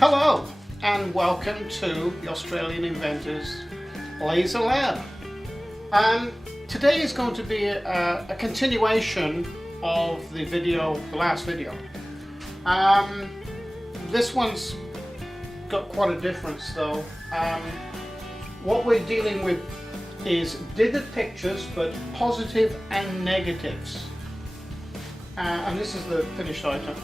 Hello and welcome to the Australian Inventors Laser Lab. Today is going to be a continuation of the last video. This one's got quite a difference though. What we're dealing with is dithered pictures, but positive and negatives. And this is the finished item.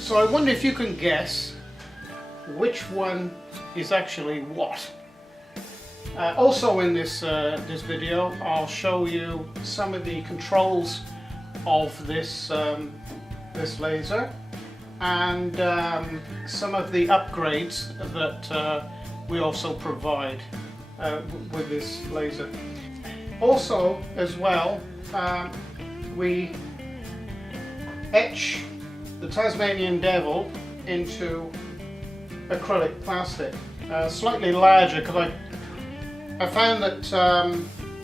So I wonder if you can guess which one is actually what. Also in this video, I'll show you some of the controls of this laser and some of the upgrades that we also provide with this laser. Also, as well, we etch the Tasmanian Devil into acrylic plastic, slightly larger, because I found that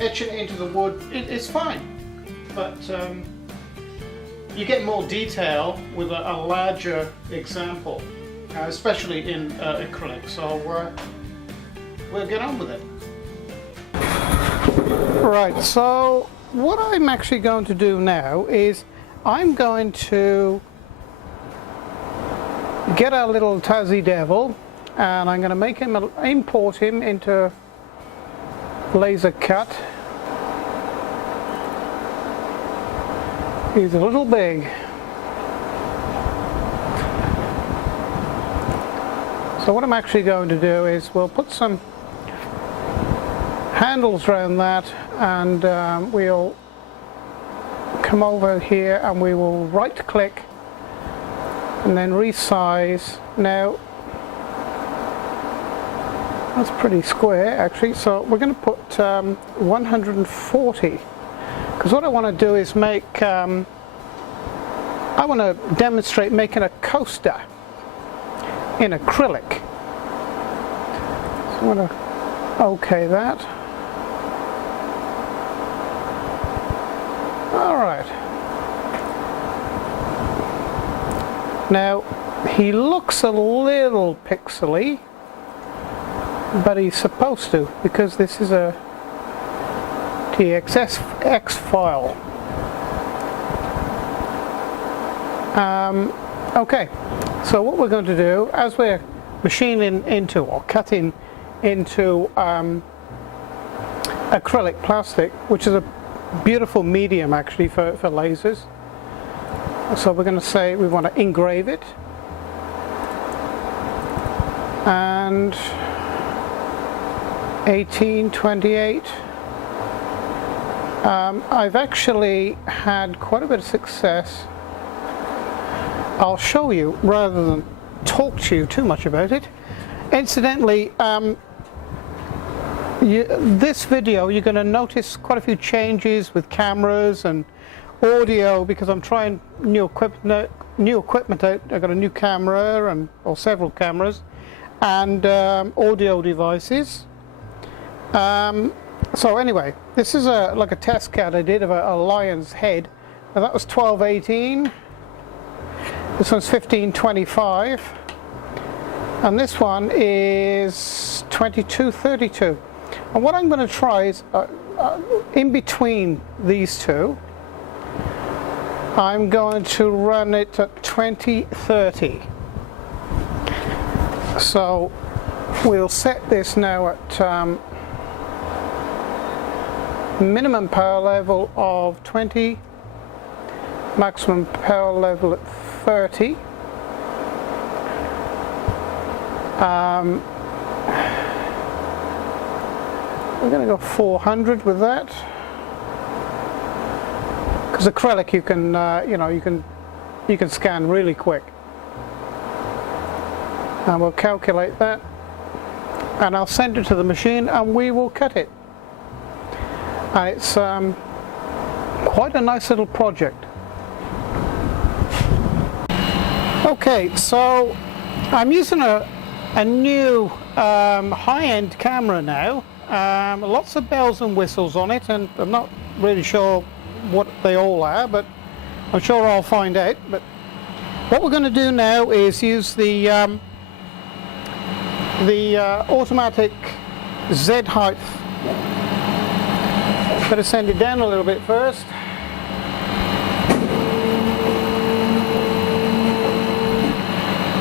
etching it into the wood it's fine, but you get more detail with a larger example, especially in acrylic. So we'll get on with it. Right, so what I'm actually going to do now is I'm going to get our little Tassie Devil and I'm going to make him import him into laser cut. He's a little big. So what I'm actually going to do is we'll put some handles around that and we'll come over here and we will right click and then resize. Now that's pretty square actually, so we're going to put 140, because what I want to do is make I want to demonstrate making a coaster in acrylic. So I'm going to OK that. Alright. Now, he looks a little pixely, but he's supposed to, because this is a TXX file. Okay, so what we're going to do, as we're machining into or cutting into acrylic plastic, which is a beautiful medium actually for lasers. So we're going to say we want to engrave it, and 1828. I've actually had quite a bit of success. I'll show you rather than talk to you too much about it. Incidentally, this video you're going to notice quite a few changes with cameras and audio, because I'm trying new equipment out. I've got a new camera or several cameras and audio devices. So anyway, this is like a test cut I did of a lion's head. Now that was 1218. This one's 1525, and this one is 2232. And what I'm going to try is in between these two, I'm going to run it at 2030. So we'll set this now at minimum power level of 20, maximum power level at 30. We're going to go 400 with that, because acrylic you can you can scan really quick. And we'll calculate that, and I'll send it to the machine and we will cut it. And it's quite a nice little project. Okay, so I'm using a new high-end camera now. Lots of bells and whistles on it, and I'm not really sure what they all are, but I'm sure I'll find out. But What we're going to do now is use the automatic Z height. Better send it down a little bit first.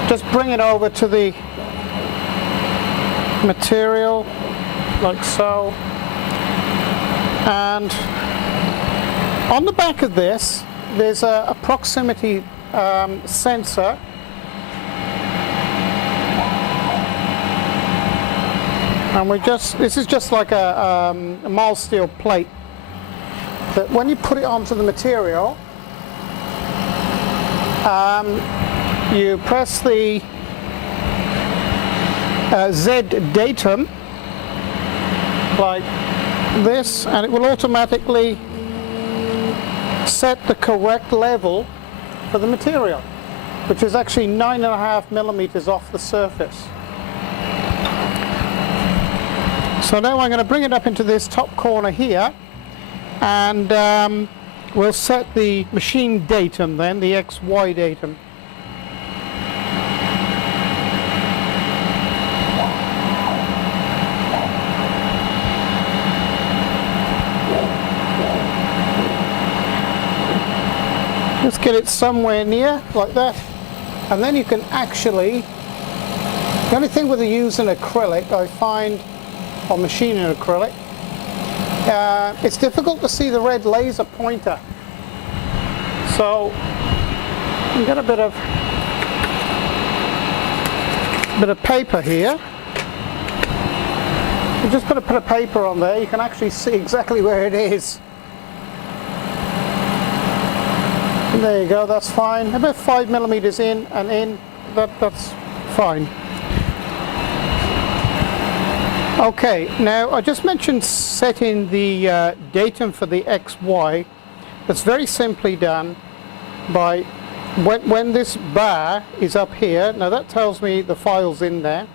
Just bring it over to the material like so, and on the back of this there's a proximity sensor, and this is just like a mild steel plate that when you put it onto the material, you press the Z datum like this, and it will automatically set the correct level for the material, which is actually 9.5 millimeters off the surface. So now I'm going to bring it up into this top corner here, and we'll set the machine datum then, the XY datum. Just get it somewhere near, like that, and then you can actually, the only thing with using acrylic, I find, or machining acrylic, it's difficult to see the red laser pointer. So you get a bit of paper here. You just got to put a paper on there, you can actually see exactly where it is. And there you go, that's fine. About 5 millimeters in and in, that's fine. Okay, now I just mentioned setting the datum for the XY. That's very simply done by when this bar is up here. Now that tells me the file's in there.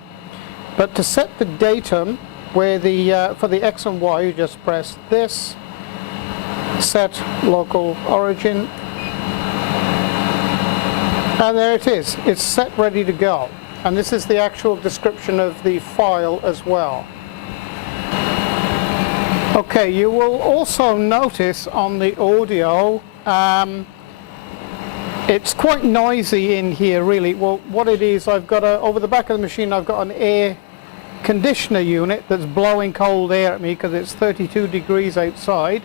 But to set the datum, where the for the X and Y, you just press this, set local origin, and there it is. It's set, ready to go. And this is the actual description of the file as well. Okay, you will also notice on the audio, it's quite noisy in here really. Well, what it is, I've got over the back of the machine, I've got an air conditioner unit that's blowing cold air at me because it's 32 degrees outside,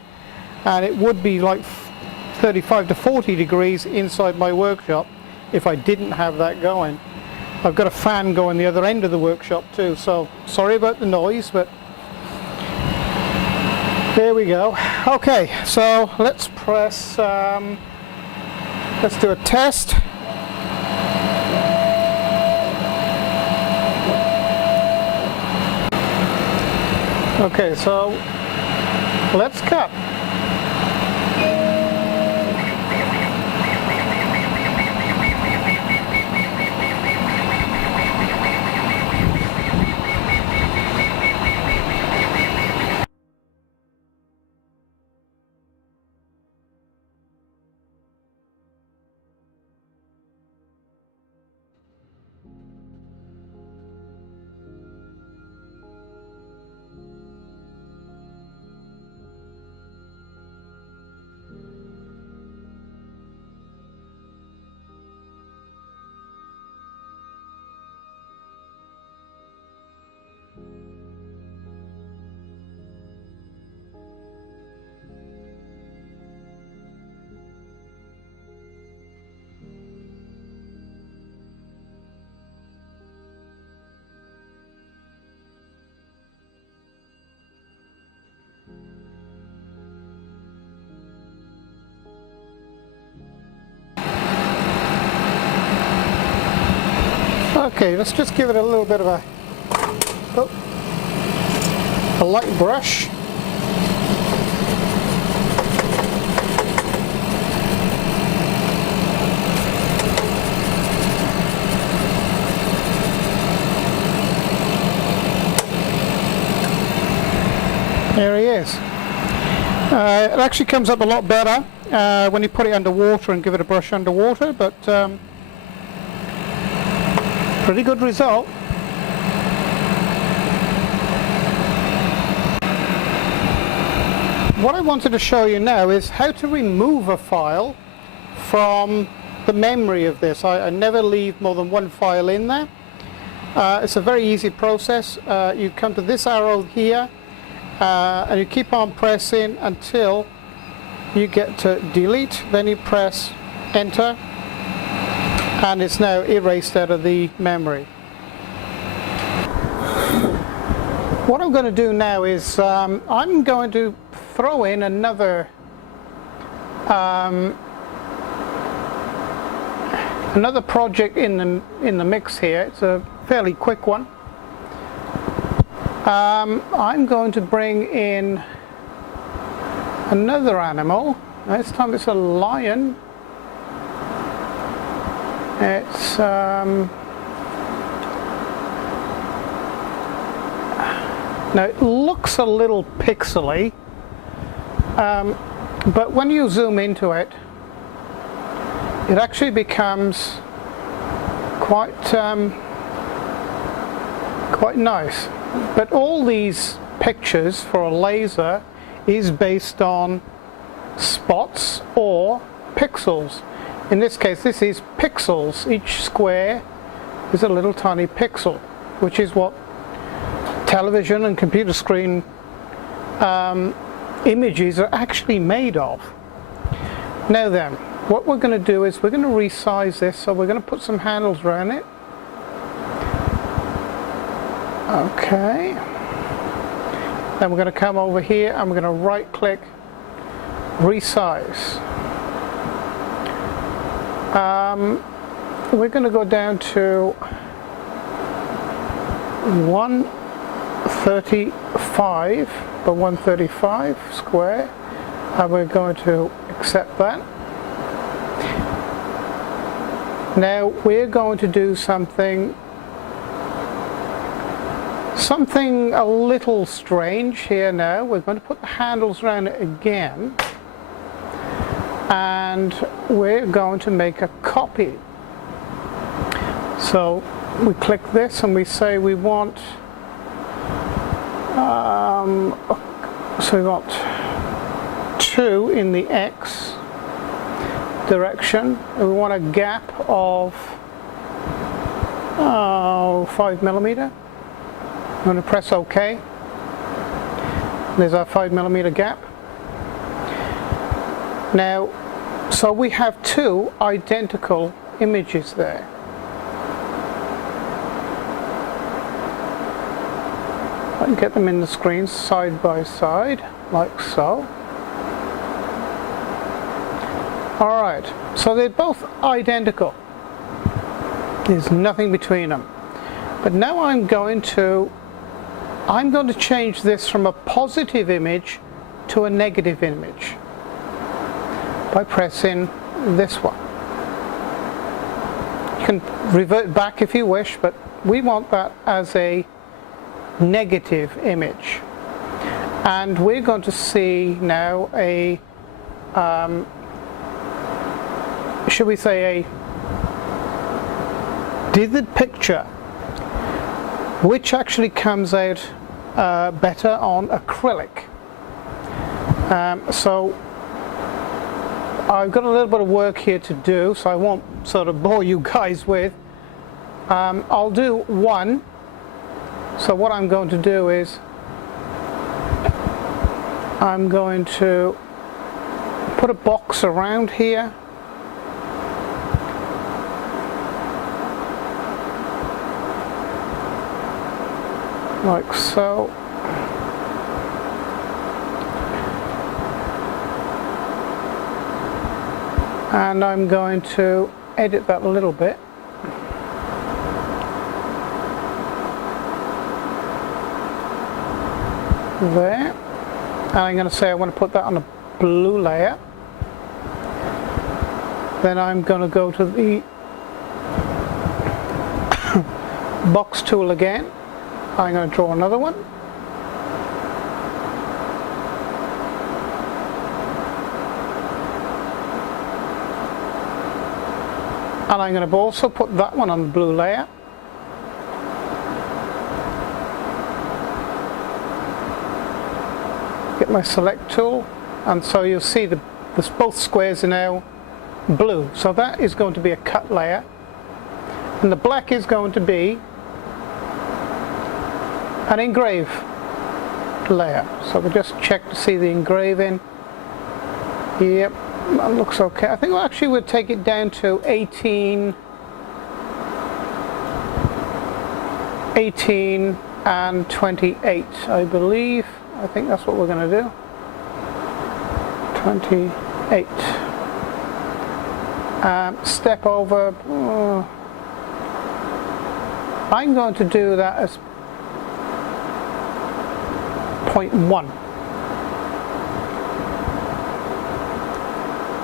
and it would be like 35 to 40 degrees inside my workshop if I didn't have that going. I've got a fan going the other end of the workshop too, so sorry about the noise, but there we go. Okay, so let's press, let's do a test. Okay, so let's cut. Okay, let's just give it a little bit of a light brush. There he is. It actually comes up a lot better when you put it underwater and give it a brush underwater, but Pretty good result. What I wanted to show you now is how to remove a file from the memory of this. I never leave more than one file in there. It's a very easy process. You come to this arrow here and you keep on pressing until you get to delete, then you press enter and it's now erased out of the memory. What I'm going to do now is I'm going to throw in another project in the mix here. It's a fairly quick one. I'm going to bring in another animal. This time it's a lion. It's now it looks a little pixely, but when you zoom into it, it actually becomes quite nice. But all these pictures for a laser is based on spots or pixels. In this case, this is pixels. Each square is a little tiny pixel, which is what television and computer screen images are actually made of. Now then, what we're going to do is we're going to resize this, so we're going to put some handles around it. Okay. Then we're going to come over here and we're going to right click, resize. We're going to go down to 135 by 135 square, and we're going to accept that. Now we're going to do something a little strange here now. We're going to put the handles around it again, and we're going to make a copy. So we click this and we say we want so we want 2 in the X direction, and we want a gap of 5mm. I'm going to press OK. There's our 5mm gap. Now, so we have 2 identical images there. I can get them in the screen side by side, like so. Alright, so they're both identical. There's nothing between them. But now I'm going to change this from a positive image to a negative image by pressing this one. You can revert back if you wish, but we want that as a negative image. And we're going to see now a should we say a dithered picture, which actually comes out better on acrylic. So I've got a little bit of work here to do, so I won't sort of bore you guys with. I'll do one. So what I'm going to do is I'm going to put a box around here. Like so. And I'm going to edit that a little bit. There. And I'm going to say I want to put that on a blue layer. Then I'm going to go to the box tool again. I'm going to draw another one. And I'm going to also put that one on the blue layer. my select tool, and so you'll see both squares are now blue. So that is going to be a cut layer, and the black is going to be an engrave layer. So we'll just check to see the engraving. Yep, that looks okay. I think we'll take it down to 18 and 28, I believe. I think that's what we're going to do. 28. Step over. I'm going to do that as 0.1.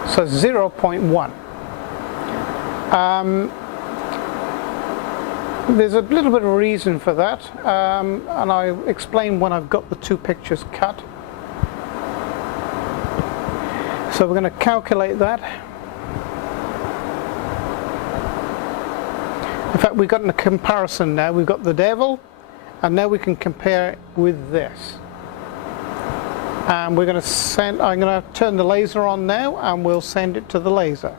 So 0.1. There's a little bit of reason for that, and I'll explain when I've got the two pictures cut. So we're going to calculate that. In fact, we've got a comparison now. We've got the devil, and now we can compare it with this. And we're going to I'm going to turn the laser on now, and we'll send it to the laser.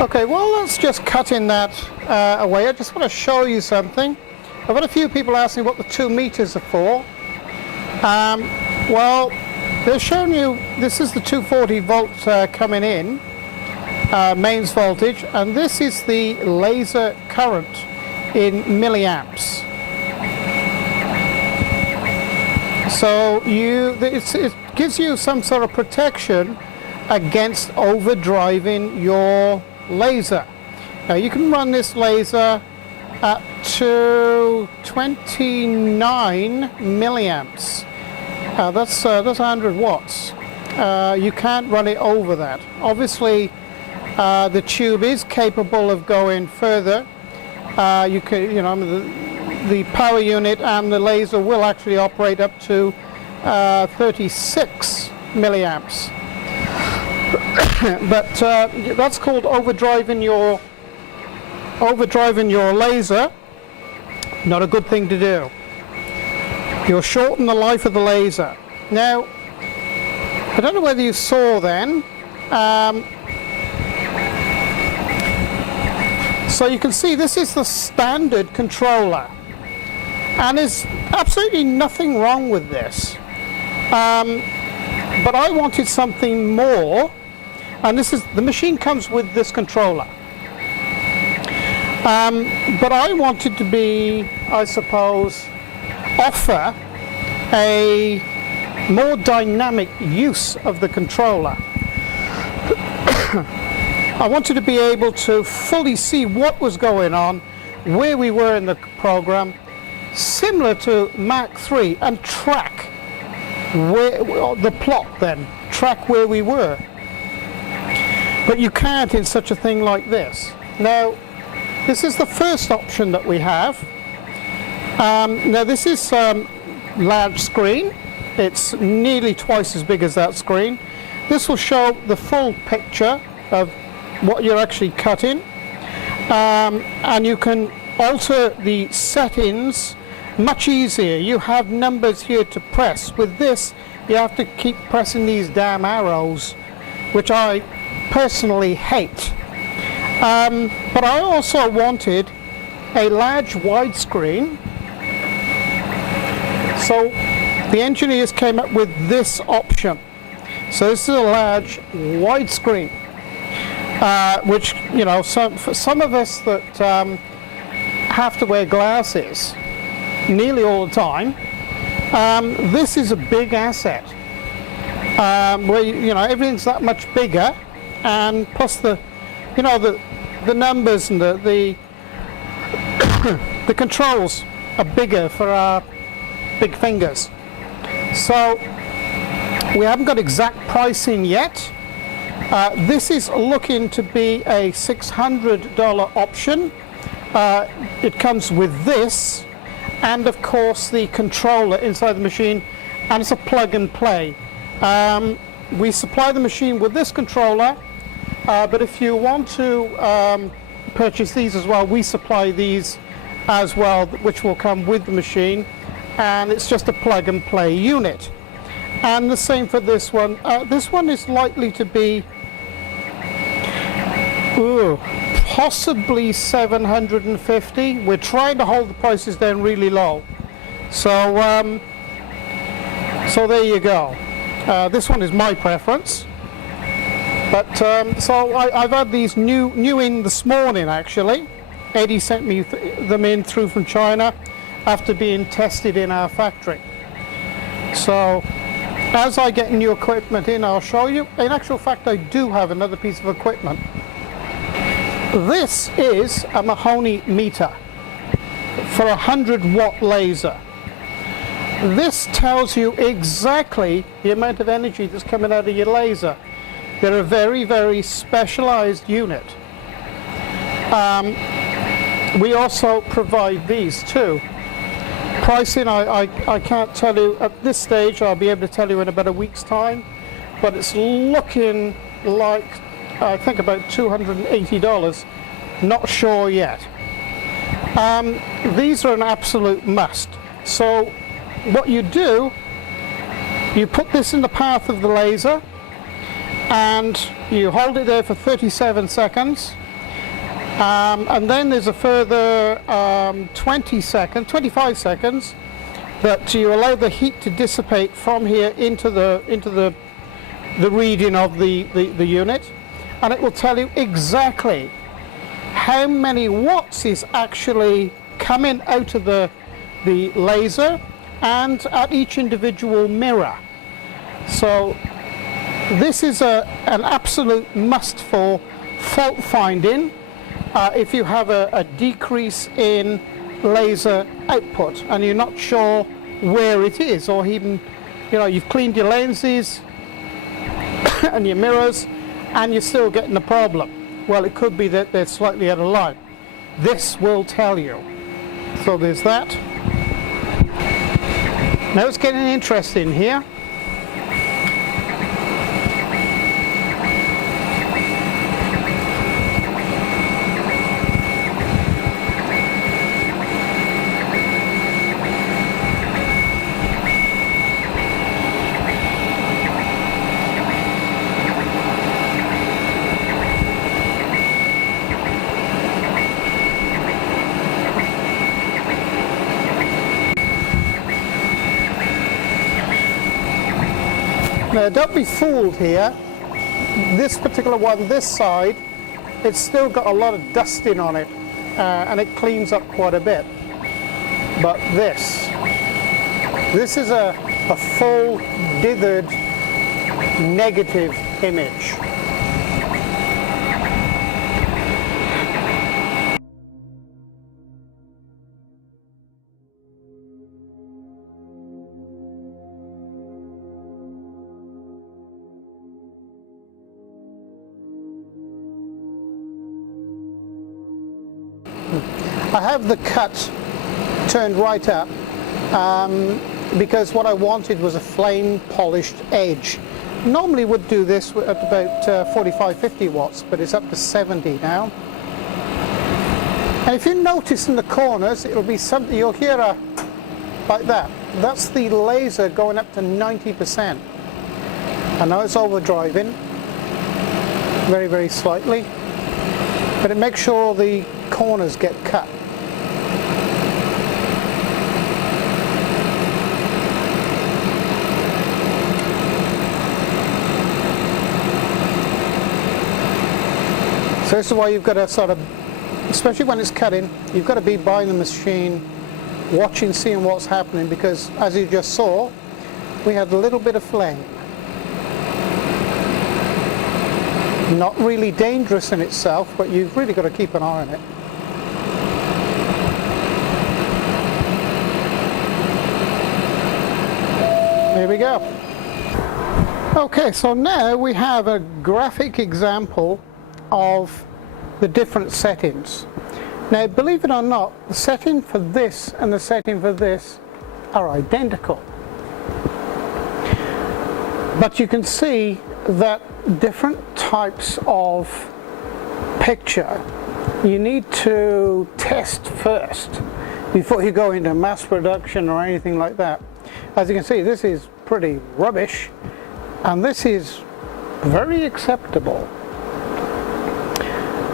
Okay, well, let's just cutting that away. I just want to show you something. I've had a few people ask me what the 2 meters are for. Well, they're showing you this is the 240 volts coming in, mains voltage, and this is the laser current in milliamps. So it gives you some sort of protection against overdriving your laser. Now you can run this laser up to 29 milliamps. That's 100 watts. You can't run it over that. Obviously, the tube is capable of going further. The power unit and the laser will actually operate up to 36 milliamps. But that's called overdriving your laser. Not a good thing to do. You'll shorten the life of the laser. Now, I don't know whether you saw then. So you can see this is the standard controller, and there's absolutely nothing wrong with this. But I wanted something more. And the machine comes with this controller. But I wanted to be, I suppose, offer a more dynamic use of the controller. I wanted to be able to fully see what was going on, where we were in the program, similar to Mark III, and track the plot then, track where we were. But you can't in such a thing like this. Now, this is the first option that we have. Now this is large screen. It's nearly twice as big as that screen. this will show the full picture of what you're actually cutting, and you can alter the settings much easier. You have numbers here to press. With this, you have to keep pressing these damn arrows, which I personally hate. But I also wanted a large widescreen, so the engineers came up with this option. So this is a large widescreen, which, you know, for some of us that have to wear glasses nearly all the time, this is a big asset, where you know, everything's that much bigger, and plus the, you know, the numbers and the the controls are bigger for our big fingers. So we haven't got exact pricing yet. This is looking to be a $600 option. It comes with this, and of course the controller inside the machine, and it's a plug and play. We supply the machine with this controller, but if you want to purchase these as well, we supply these as well, which will come with the machine, and it's just a plug and play unit. And the same for this one. This one is likely to be possibly $750. We're trying to hold the prices down really low, so so there you go. This one is my preference, but so I've had these new in this morning actually. Eddie sent me them in through from China after being tested in our factory. So as I get new equipment in, I'll show you. In actual fact, I do have another piece of equipment. This is a mahogany meter for a 100-watt laser. This tells you exactly the amount of energy that's coming out of your laser. They're a very, very specialized unit. We also provide these too. Pricing, I can't tell you at this stage. I'll be able to tell you in about a week's time, but it's looking like, I think, about $280. Not sure yet. These are an absolute must. So what you do, you put this in the path of the laser and you hold it there for 37 seconds. And then there's a further 25 seconds that you allow the heat to dissipate from here into the reading of the unit, and it will tell you exactly how many watts is actually coming out of the laser and at each individual mirror. So this is an absolute must for fault finding. If you have a decrease in laser output and you're not sure where it is, or even, you know, you've cleaned your lenses and your mirrors and you're still getting a problem, well, it could be that they're slightly out of line. This will tell you. So there's that. Now it's getting interesting here. Now don't be fooled here. This particular one, this side, it's still got a lot of dusting on it, and it cleans up quite a bit. But this is a full dithered negative image. I have the cut turned right up because what I wanted was a flame polished edge normally would do this at about 45-50 watts, but it's up to 70 now. And if you notice in the corners, it'll be something, you'll hear a, like that. That's the laser going up to 90%. I know it's overdriving, very, very slightly, but it makes sure the corners get cut. So this is why you've got to sort of, especially when it's cutting, you've got to be by the machine, watching, seeing what's happening, because as you just saw, we had a little bit of flame. Not really dangerous in itself, but you've really got to keep an eye on it. There we go. Okay, so now we have a graphic example of the different settings. Now, believe it or not, the setting for this and the setting for this are identical. But you can see that different types of picture you need to test first before you go into mass production or anything like that. As you can see, this is pretty rubbish, and this is very acceptable.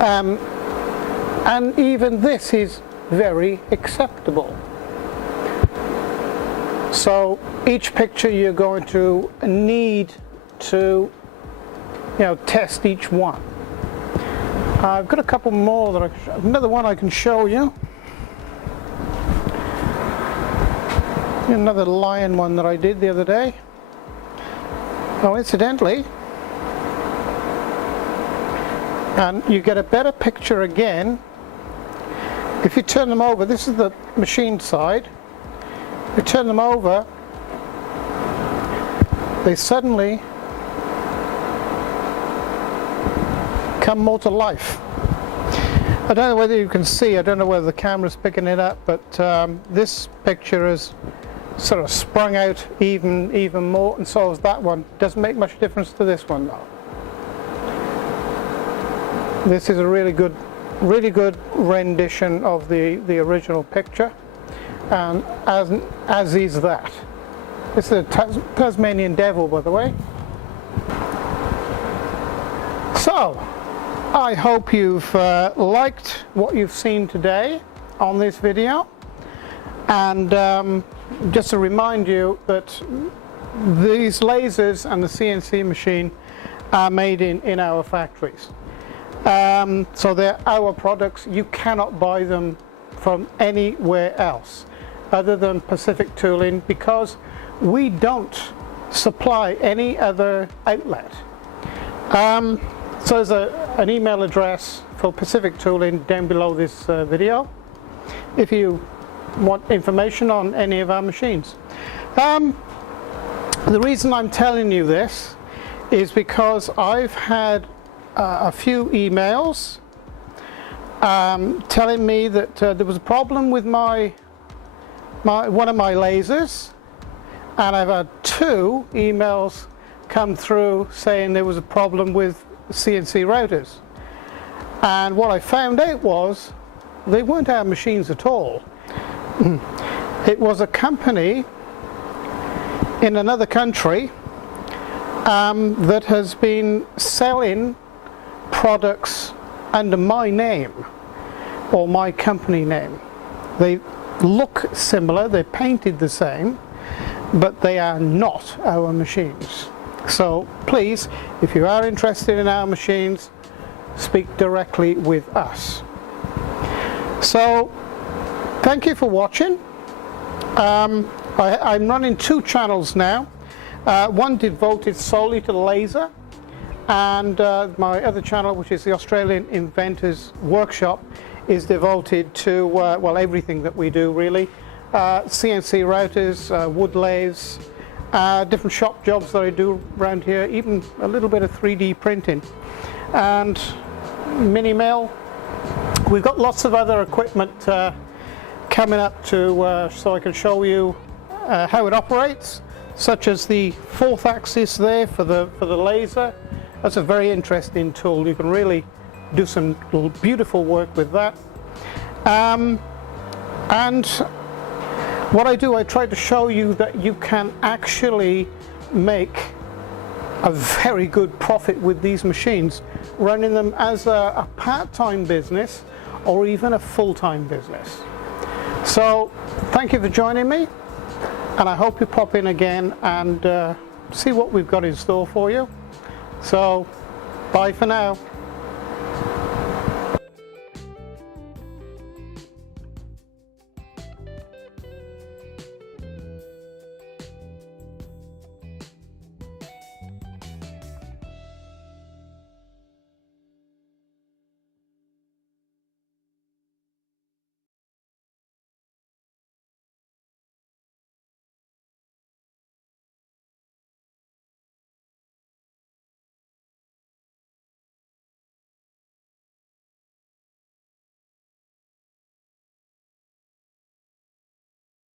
And even this is very acceptable. So each picture you're going to need to, test each one. I've got a couple more that another one I can show you. Another lion one that I did the other day. Oh, incidentally, and you get a better picture again if you turn them over. This is the machine side. You turn them over, they suddenly come more to life. I don't know whether you can see, I don't know whether the camera's picking it up, but this picture is sort of sprung out even more, and so is that one. Doesn't make much difference to this one though. This is a really good rendition of the original picture, and as is that. This is a Tasmanian devil, by the way. So I hope you've liked what you've seen today on this video, and just to remind you that these lasers and the CNC machine are made in our factories. So they're our products. You cannot buy them from anywhere else other than Pacific Tooling, because we don't supply any other outlet. So there's an email address for Pacific Tooling down below this video if you want information on any of our machines. The reason I'm telling you this is because I've had a few emails telling me that there was a problem with one of my lasers, and I've had 2 emails come through saying there was a problem with CNC routers. And what I found out was they weren't our machines at all. It was a company in another country that has been selling products under my name or my company name. They look similar, they're painted the same, but they are not our machines. So please, if you are interested in our machines, speak directly with us. So thank you for watching. I'm running 2 channels now, one devoted solely to laser, and my other channel, which is the Australian Inventors Workshop, is devoted to well, everything that we do really. CNC routers, wood lathes, different shop jobs that I do around here, even a little bit of 3D printing, and mini mill. We've got lots of other equipment coming up to so I can show you how it operates, such as the 4th axis there for the laser. That's a very interesting tool. You can really do some beautiful work with that. And what I do, I try to show you that you can actually make a very good profit with these machines, running them as a part-time business or even a full-time business. So thank you for joining me, and I hope you pop in again and see what we've got in store for you. So bye for now.